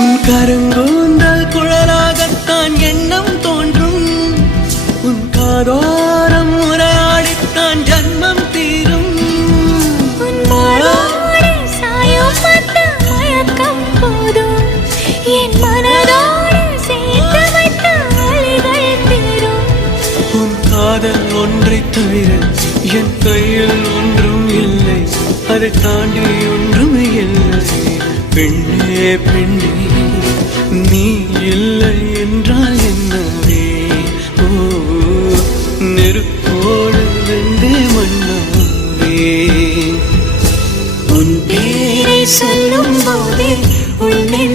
உன் கருங்கூந்தல் குழலாகத்தான் எண்ணம் தோன்றும். உன் காதோரம் உரையாடித்தான் ஜன்மம் தீரும். உன் மாறோடு சாயம் பார்த்த மயக்கம் போதும். என் மனதோடு சேர்த்து வைத்த வழிகள் தீரும். உன் காதல் ஒன்றை தவிர என் கையில் ஒன்றும் இல்லை. அதை தாண்டி ஒன்றும் இல்லை. பெண்ணே பெண்ணே நீ இல்லை என்றால் என்னவே? ஓ நெருப்போடு வெந்தே மண்ணாவே. உன் பேரை சொல்லும் போதே உன்னை